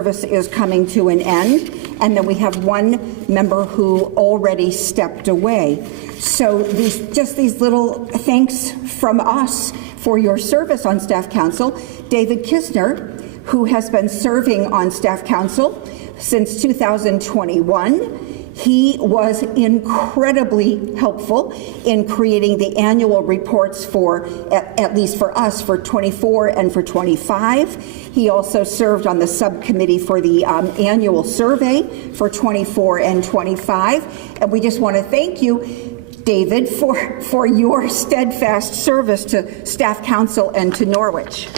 service is coming to an end, and then we have one member who already stepped away. So these little thanks from us for your service on Staff Council. David Kisner, who has been serving on Staff Council since 2021. He was incredibly helpful in creating the annual reports for, at least for us, for 24 and for 25. He also served on the subcommittee for the annual survey for 24 and 25. And we just want to thank you, David, for your steadfast service to Staff Council and to Norwich.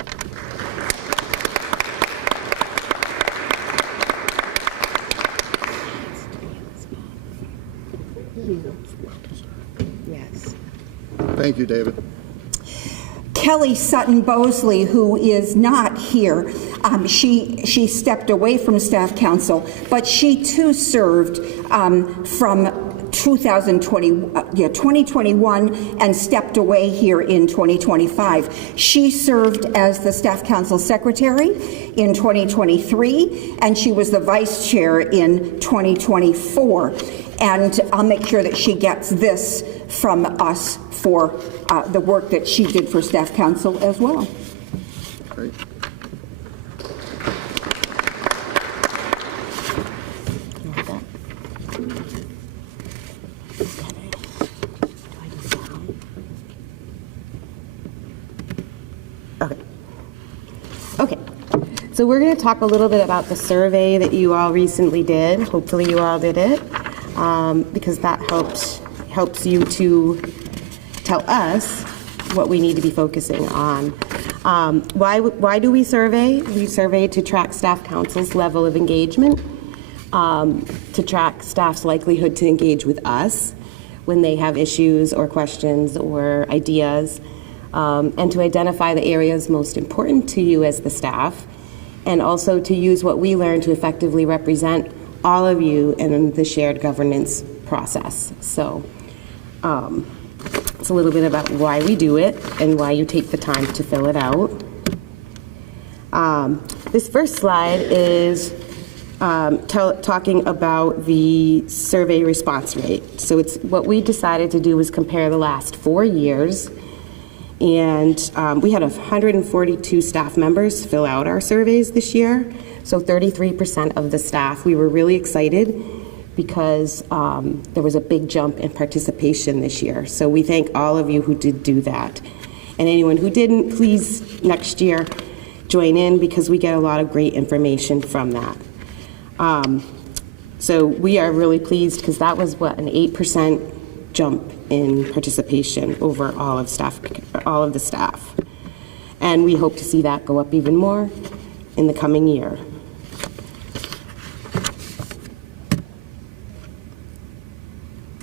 Yes. Thank you, David. Kelly Sutton-Bosley, who is not here, she stepped away from Staff Council, but she too served from 2021 and stepped away here in 2025. She served as the Staff Council Secretary in 2023, and she was the Vice Chair in 2024. And I'll make sure that she gets this from us for the work that she did for Staff Council as well. Great. Okay. So we're going to talk a little bit about the survey that you all recently did. Hopefully you all did it, because that helps you to tell us what we need to be focusing on. Why do we survey? We survey to track Staff Council's level of engagement, to track staff's likelihood to engage with us when they have issues or questions or ideas, and to identify the areas most important to you as the staff, and also to use what we learn to effectively represent all of you in the shared governance process. So it's a little bit about why we do it and why you take the time to fill it out. This first slide is talking about the survey response rate. So it's what we decided to do was compare the last 4 years. And we had 142 staff members fill out our surveys this year. So 33% of the staff. We were really excited because there was a big jump in participation this year. So we thank all of you who did do that. And anyone who didn't, please next year join in, because we get a lot of great information from that. So we are really pleased, because that was what, an 8% jump in participation over all of the staff. And we hope to see that go up even more in the coming year.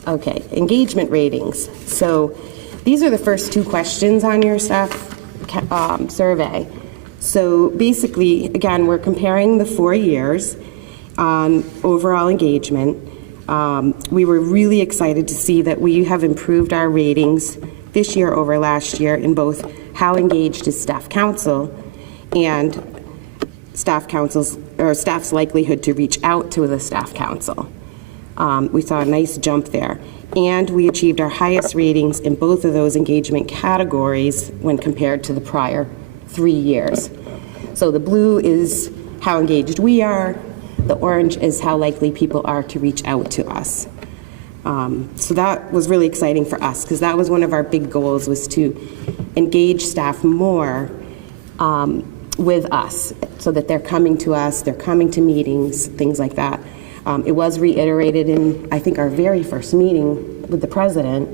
Okay, engagement ratings. So these are the first 2 questions on your staff survey. So basically, again, we're comparing the 4 years on overall engagement. We were really excited to see that we have improved our ratings this year over last year in both how engaged is Staff Council and staff's likelihood to reach out to the Staff Council. We saw a nice jump there. And we achieved our highest ratings in both of those engagement categories when compared to the prior 3 years. So the blue is how engaged we are. The orange is how likely people are to reach out to us. So that was really exciting for us, because that was one of our big goals, was to engage staff more with us, so that they're coming to us, they're coming to meetings, things like that. It was reiterated in, I think, our very first meeting with the president,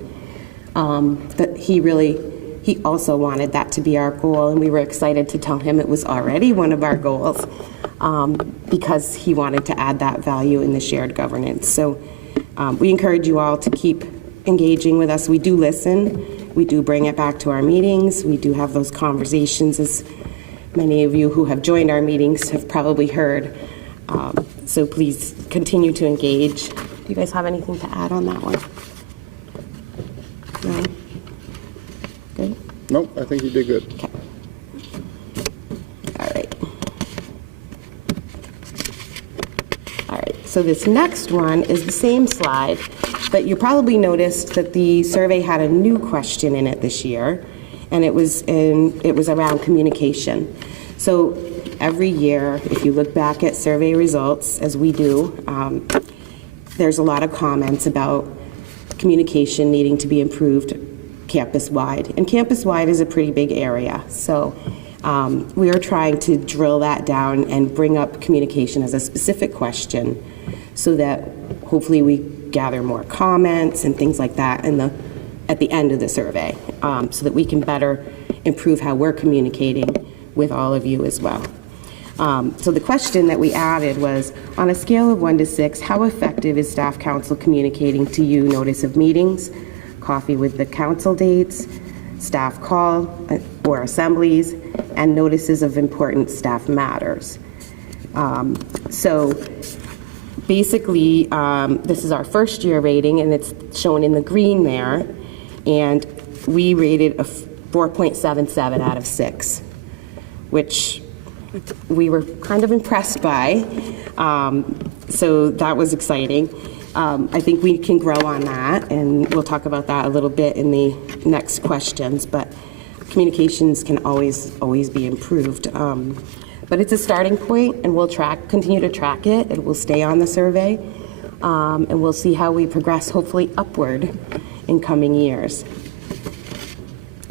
that he also wanted that to be our goal, and we were excited to tell him it was already one of our goals, because he wanted to add that value in the shared governance. So we encourage you all to keep engaging with us. We do listen. We do bring it back to our meetings. We do have those conversations, as many of you who have joined our meetings have probably heard. So please continue to engage. Do you guys have anything to add on that one? No? Good? Nope, I think you did good. Okay. All right. So this next one is the same slide, but you probably noticed that the survey had a new question in it this year, and it was around communication. So every year, if you look back at survey results, as we do, there's a lot of comments about communication needing to be improved campus-wide. And campus-wide is a pretty big area. So we are trying to drill that down and bring up communication as a specific question so that hopefully we gather more comments and things like that at the end of the survey, so that we can better improve how we're communicating with all of you as well. So the question that we added was, on a scale of 1 to 6, how effective is staff council communicating to you notice of meetings, coffee with the council dates, staff call or assemblies, and notices of important staff matters? So basically, this is our first year rating, and it's shown in the green there, and we rated a 4.77 out of 6, which we were kind of impressed by. So that was exciting. I think we can grow on that, and we'll talk about that a little bit in the next questions, but communications can always be improved. But it's a starting point, and we'll continue to track it. It will stay on the survey, and we'll see how we progress, hopefully upward in coming years.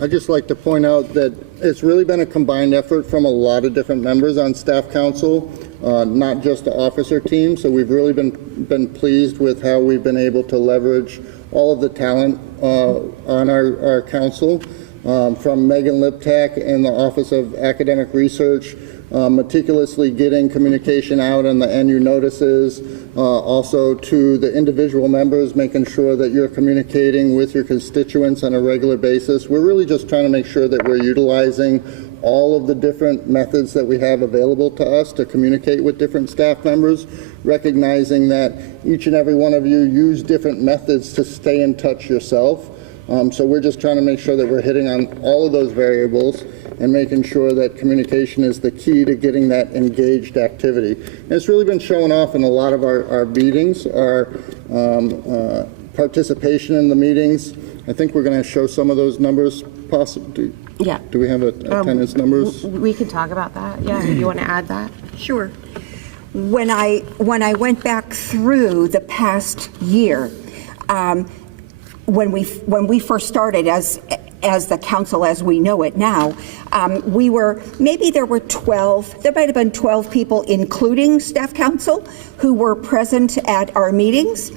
I'd just like to point out that it's really been a combined effort from a lot of different members on staff council, not just the officer team. So we've really been pleased with how we've been able to leverage all of the talent on our council, from Megan Liptak and the Office of Academic Research, meticulously getting communication out on the NU notices, also to the individual members, making sure that you're communicating with your constituents on a regular basis. We're really just trying to make sure that we're utilizing all of the different methods that we have available to us to communicate with different staff members, recognizing that each and every one of you use different methods to stay in touch yourself. So we're just trying to make sure that we're hitting on all of those variables and making sure that communication is the key to getting that engaged activity. And it's really been showing off in a lot of our meetings, our participation in the meetings. I think we're going to show some of those numbers possibly. Yeah. Do we have attendance numbers? We can talk about that. Yeah, you want to add that? Sure. When I went back through the past year, when we first started as the council as we know it now, there might have been 12 people, including staff council, who were present at our meetings.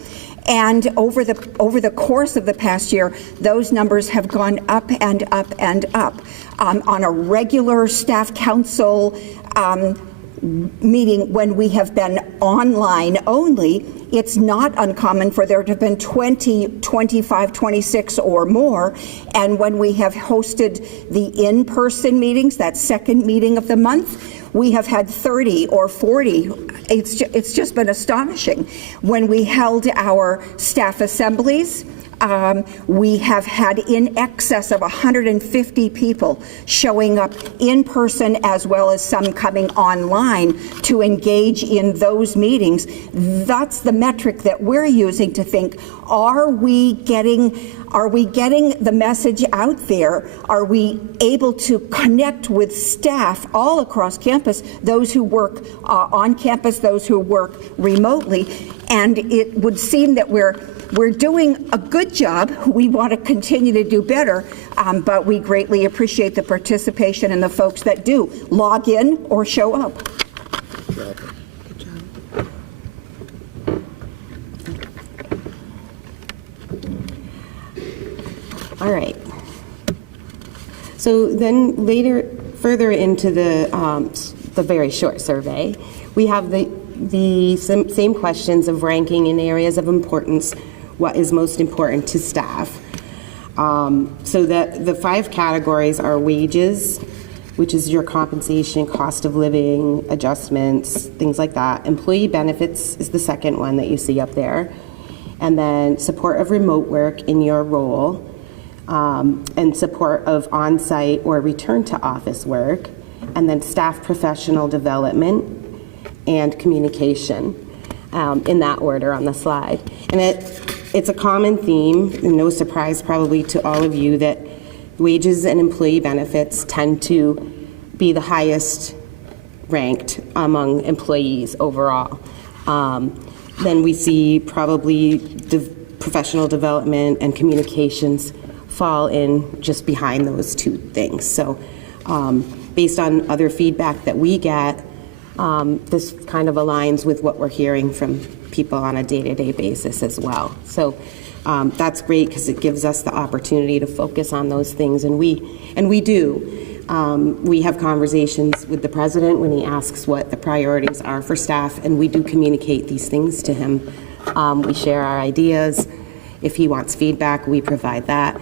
And over the course of the past year, those numbers have gone up and up and up. On a regular staff council meeting, when we have been online only, it's not uncommon for there to have been 20, 25, 26 or more. And when we have hosted the in-person meetings, that second meeting of the month, we have had 30 or 40. It's just been astonishing. When we held our staff assemblies, we have had in excess of 150 people showing up in person, as well as some coming online to engage in those meetings. That's the metric that we're using to think, are we getting the message out there? Are we able to connect with staff all across campus, those who work on campus, those who work remotely? And it would seem that we're doing a good job. We want to continue to do better, but we greatly appreciate the participation and the folks that do log in or show up. Good job. All right. So then further into the very short survey, we have the same questions of ranking in areas of importance. What is most important to staff? So that the 5 categories are wages, which is your compensation, cost of living, adjustments, things like that. Employee benefits is the second one that you see up there. And then support of remote work in your role, and support of on-site or return to office work, and then staff professional development and communication. in that order on the slide. And it's a common theme, and no surprise probably to all of you, that wages and employee benefits tend to be the highest ranked among employees overall. Then we see probably professional development and communications fall in just behind those two things. So based on other feedback that we get, this kind of aligns with what we're hearing from people on a day-to-day basis as well. So that's great because it gives us the opportunity to focus on those things, and we do. We have conversations with the president when he asks what the priorities are for staff, and we do communicate these things to him. We share our ideas. If he wants feedback, we provide that.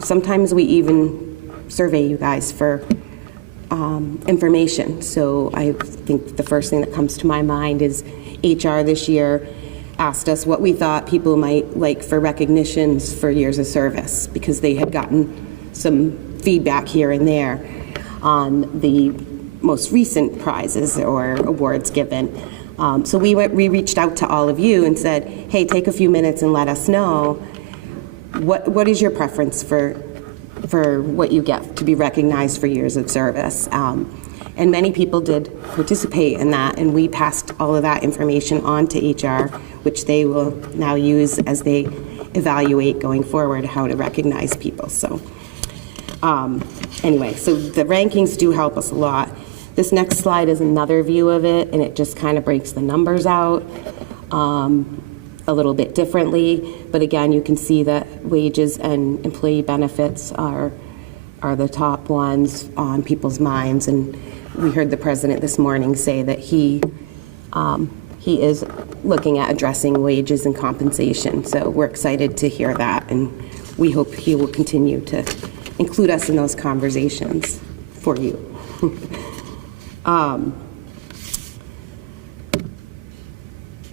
Sometimes we even survey you guys for information. So I think the first thing that comes to my mind is HR this year asked us what we thought people might like for recognitions for years of service, because they had gotten some feedback here and there on the most recent prizes or awards given. So we reached out to all of you and said, hey, take a few minutes and let us know what is your preference for what you get to be recognized for years of service. And many people did participate in that, and we passed all of that information on to HR, which they will now use as they evaluate going forward how to recognize people. So anyway, so the rankings do help us a lot. This next slide is another view of it, and it just kind of breaks the numbers out a little bit differently. But again, you can see that wages and employee benefits are the top ones on people's minds. And we heard the president this morning say that he is looking at addressing wages and compensation. So we're excited to hear that, and we hope he will continue to include us in those conversations for you.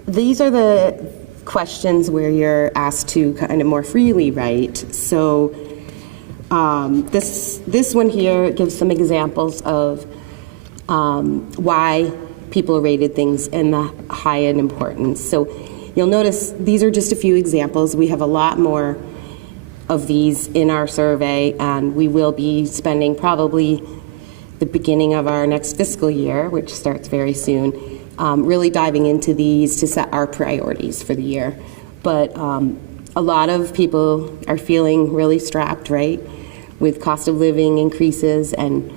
These are the questions where you're asked to kind of more freely write. So this one here gives some examples of why people rated things in the high in importance. So you'll notice these are just a few examples. We have a lot more of these in our survey, and we will be spending probably the beginning of our next fiscal year, which starts very soon, really diving into these to set our priorities for the year. But a lot of people are feeling really strapped, right, with cost of living increases and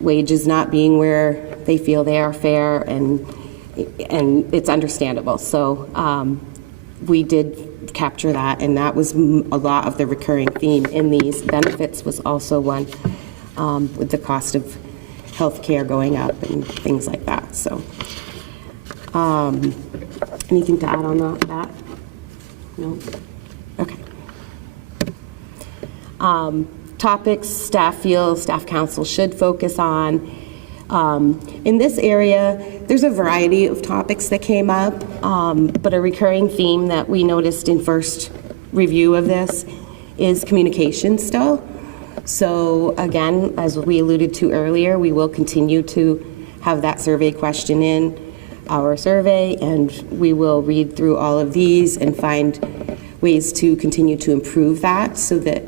wages not being where they feel they are fair, and it's understandable. So we did capture that, and that was a lot of the recurring theme in these. Benefits was also one, with the cost of health care going up and things like that. So anything to add on that? No? Okay. Topics staff feel staff council should focus on. In this area, there's a variety of topics that came up, but a recurring theme that we noticed in first review of this is communication still. So again, as we alluded to earlier, we will continue to have that survey question in our survey, and we will read through all of these and find ways to continue to improve that so that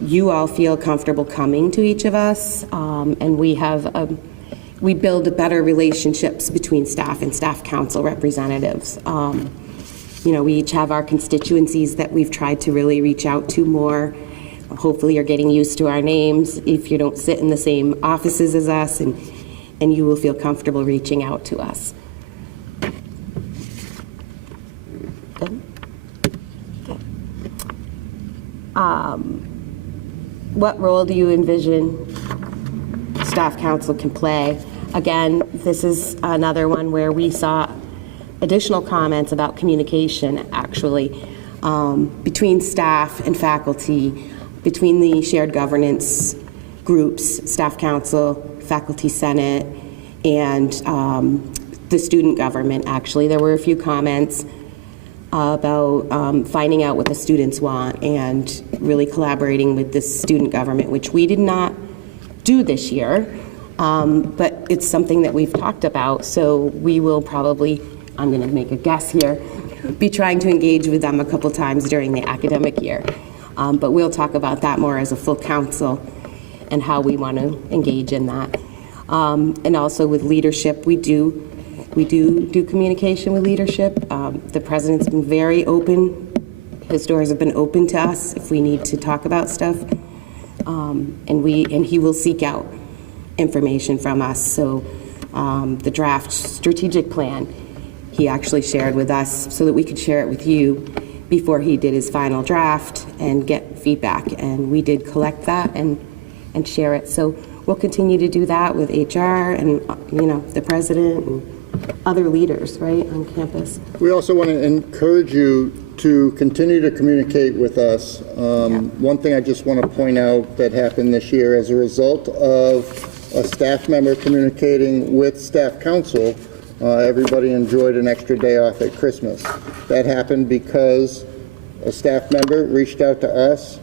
you all feel comfortable coming to each of us, and we build better relationships between staff and staff council representatives. We each have our constituencies that we've tried to really reach out to more. Hopefully you're getting used to our names if you don't sit in the same offices as us, and you will feel comfortable reaching out to us. Good? Good. What role do you envision staff council can play? Again, this is another one where we saw additional comments about communication, actually, between staff and faculty, between the shared governance groups, staff council, faculty senate, and the student government, actually. There were a few comments about finding out what the students want and really collaborating with the student government, which we did not do this year, but it's something that we've talked about, so we will probably I'm going to make a guess here, be trying to engage with them a couple times during the academic year. But we'll talk about that more as a full council and how we want to engage in that. And also with leadership, we do communication with leadership. The president's been very open. His doors have been open to us if we need to talk about stuff. And he will seek out information from us. So the draft strategic plan, he actually shared with us so that we could share it with you before he did his final draft and get feedback. And we did collect that and share it. So we'll continue to do that with HR and, the president and other leaders, right, on campus. We also want to encourage you to continue to communicate with us. One thing I just want to point out that happened this year as a result of a staff member communicating with staff council, everybody enjoyed an extra day off at Christmas. That happened because a staff member reached out to us,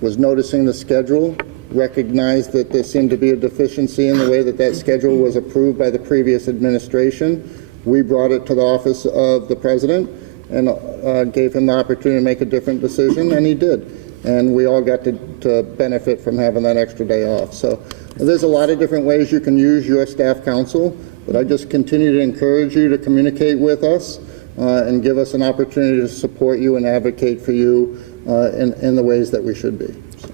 was noticing the schedule, recognized that there seemed to be a deficiency in the way that schedule was approved by the previous administration. We brought it to the office of the president and gave him the opportunity to make a different decision, and he did. And we all got to benefit from having that extra day off. So there's a lot of different ways you can use your staff council, but I just continue to encourage you to communicate with us and give us an opportunity to support you and advocate for you in the ways that we should be. So.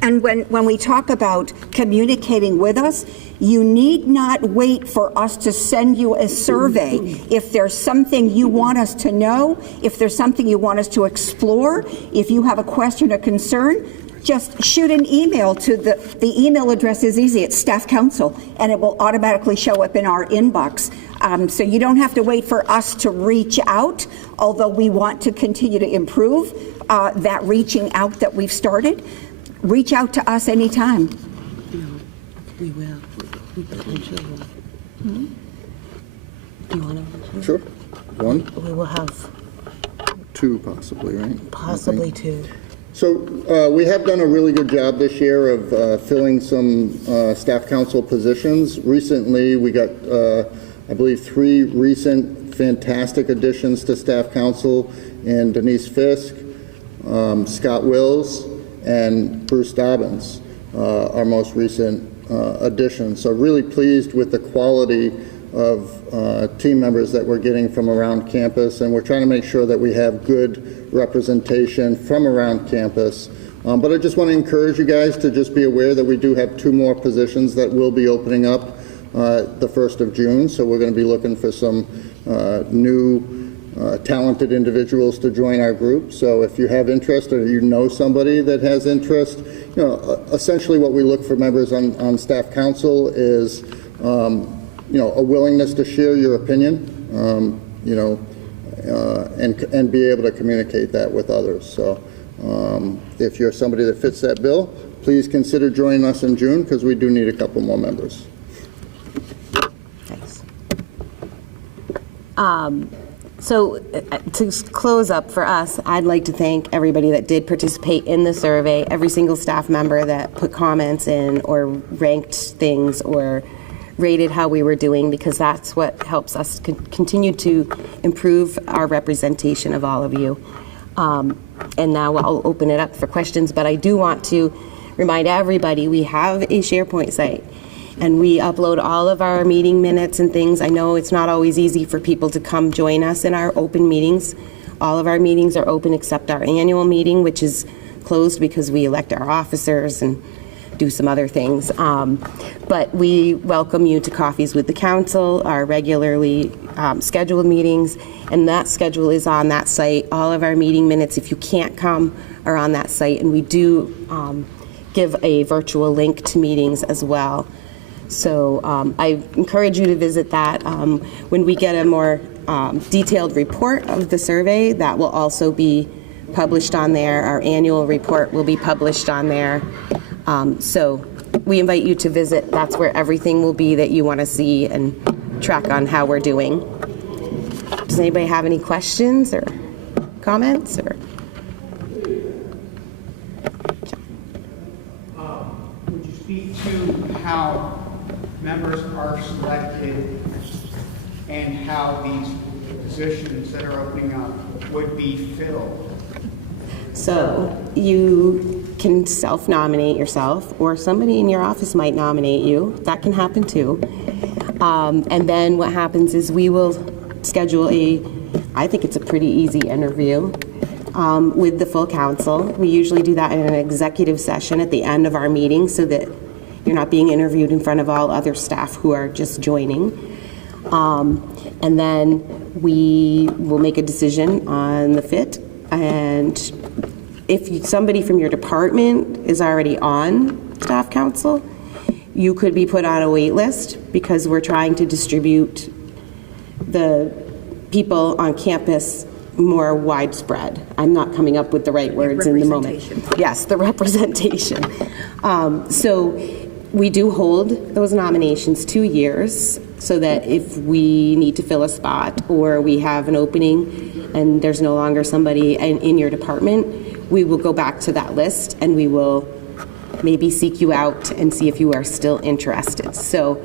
And when we talk about communicating with us, you need not wait for us to send you a survey. If there's something you want us to know, if there's something you want us to explore, if you have a question or concern, just shoot an email to the email address is easy. It's staff council, and it will automatically show up in our inbox. So you don't have to wait for us to reach out, although we want to continue to improve that reaching out that we've started. Reach out to us anytime. We will. We potentially will. Mm-hmm. Do you want to? Sure. One? We will have two, possibly, right? possibly two. So we have done a really good job this year of filling some staff council positions. Recently, we got, I believe, 3 recent fantastic additions to staff council in Denise Fisk, Scott Wills, and Bruce Dobbins, our most recent addition. So really pleased with the quality of team members that we're getting from around campus, and we're trying to make sure that we have good representation from around campus. But I just want to encourage you guys to just be aware that we do have 2 more positions that will be opening up the 1st of June. So we're going to be looking for some new talented individuals to join our group. So if you have interest or you know somebody that has interest, essentially what we look for members on staff council is, a willingness to share your opinion, and be able to communicate that with others. So if you're somebody that fits that bill, please consider joining us in June, because we do need a couple more members. Thanks. So to close up for us, I'd like to thank everybody that did participate in the survey, every single staff member that put comments in or ranked things or rated how we were doing, because that's what helps us continue to improve our representation of all of you. And now I'll open it up for questions, but I do want to remind everybody we have a SharePoint site. And we upload all of our meeting minutes and things. I know it's not always easy for people to come join us in our open meetings. All of our meetings are open except our annual meeting, which is closed because we elect our officers and do some other things. But we welcome you to Coffees with the Council, our regularly scheduled meetings, and that schedule is on that site. All of our meeting minutes, if you can't come, are on that site, and we do give a virtual link to meetings as well. So I encourage you to visit that. When we get a more detailed report of the survey, that will also be published on there. Our annual report will be published on there. So we invite you to visit. That's where everything will be that you want to see and track on how we're doing. Does anybody have any questions or comments? Or would you speak to how members are selected and how these positions that are opening up would be filled? So you can self-nominate yourself, or somebody in your office might nominate you. That can happen too. And then what happens is we will schedule I think it's a pretty easy interview with the full council. We usually do that in an executive session at the end of our meeting so that you're not being interviewed in front of all other staff who are just joining. And then we will make a decision on the fit. And if somebody from your department is already on staff council, you could be put on a wait list because we're trying to distribute the people on campus more widespread. I'm not coming up with the right words in the moment. Yes, the representation. So we do hold those nominations 2 years so that if we need to fill a spot or we have an opening and there's no longer somebody in your department, we will go back to that list and we will maybe seek you out and see if you are still interested. So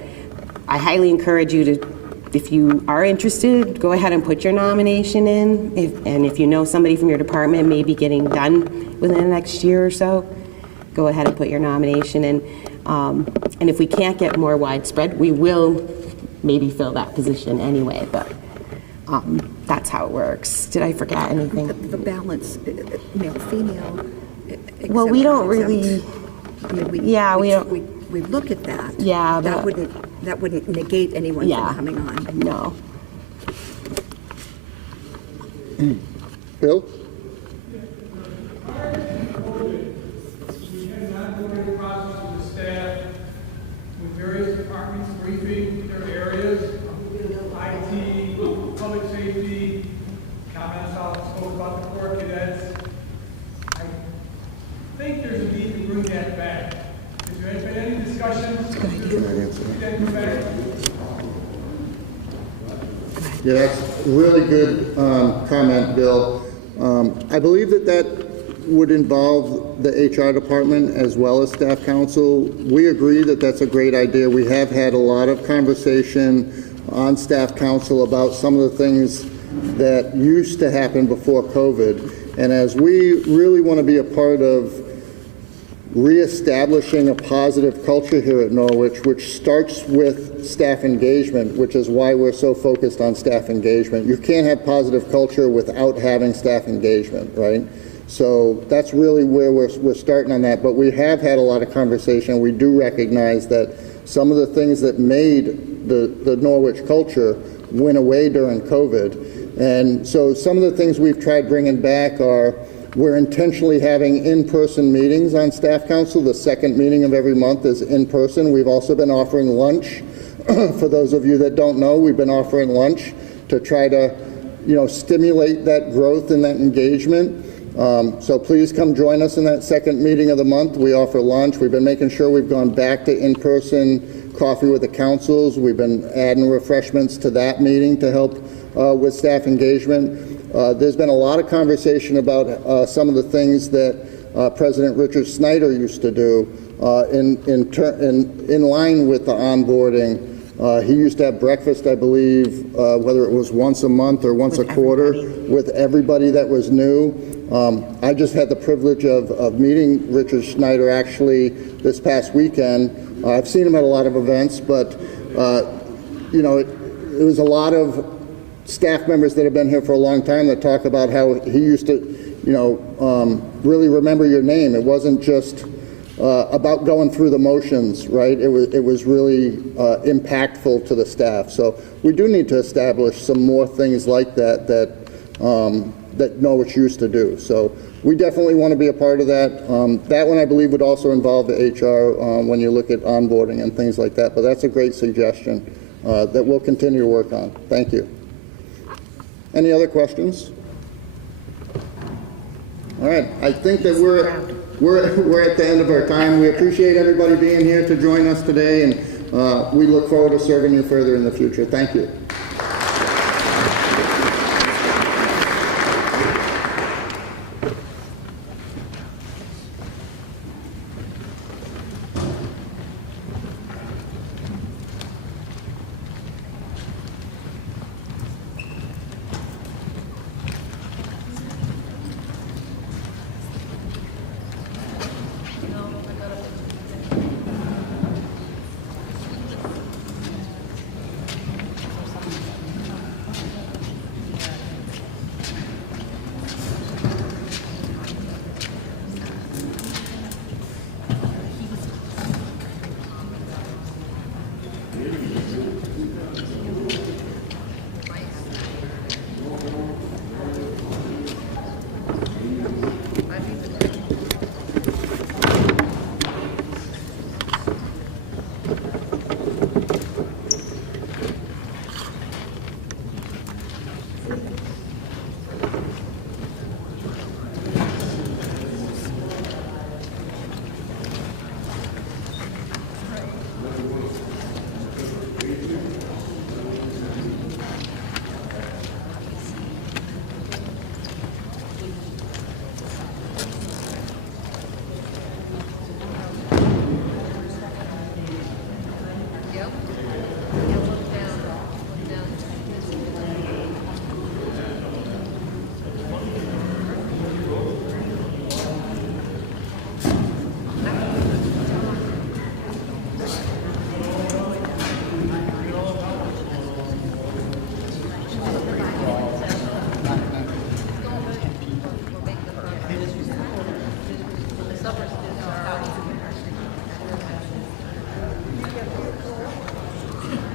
I highly encourage you to, if you are interested, go ahead and put your nomination in. And if you know somebody from your department may be getting done within the next year or so, go ahead and put your nomination in. And if we can't get more widespread, we will maybe fill that position anyway, but that's how it works. Did I forget anything? The balance, male, female. Well, we don't exempt. really, I mean, we look at that. Yeah, That but- wouldn't negate anyone from coming on. No. Bill? We had an ongoing process with the staff, with various departments briefing their areas, IT, public safety, comments spoke about the core cadets. I think there's a need to bring that back. Is there been any discussions? Yeah, that's a really good comment, Bill. I believe that would involve the HR department as well as staff council. We agree that that's a great idea. We have had a lot of conversation on staff council about some of the things that used to happen before COVID. And as we really want to be a part of reestablishing a positive culture here at Norwich, which starts with staff engagement, which is why we're so focused on staff engagement. You can't have positive culture without having staff engagement, right? So that's really where we're starting on that. But we have had a lot of conversation. We do recognize that some of the things that made the Norwich culture went away during COVID. And so some of the things we've tried bringing back are, we're intentionally having in-person meetings on staff council. The second meeting of every month is in person. We've also been offering lunch. For those of you that don't know, we've been offering lunch to try to, stimulate that growth and that engagement. So please come join us in that second meeting of the month. We offer lunch. We've been making sure we've gone back to in-person coffee with the councils. We've been adding refreshments to that meeting to help with staff engagement. There's been a lot of conversation about some of the things that President Richard Snyder used to do in line with the onboarding. He used to have breakfast, I believe, whether it was once a month or once a quarter, with everybody that was new. I just had the privilege of meeting Richard Snyder actually this past weekend. I've seen him at a lot of events, but it was a lot of staff members that have been here for a long time that talk about how he used to, really remember your name. It wasn't just about going through the motions, right? It was really impactful to the staff. So we do need to establish some more things like that that Norwich used to do. So we definitely want to be a part of that. That one I believe would also involve the HR when you look at onboarding and things like that. But that's a great suggestion that we'll continue to work on. Thank you. Any other questions? All right, I think that we're at the end of our time. We appreciate everybody being here to join us today, and we look forward to serving you further in the future. Thank you.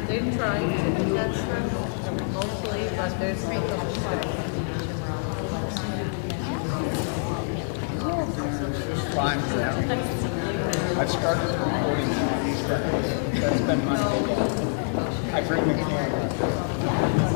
They've tried to do that stuff mostly, but there's still a couple stuff. Fine for now. I've started recording now. That's been my goal. I bring the camera.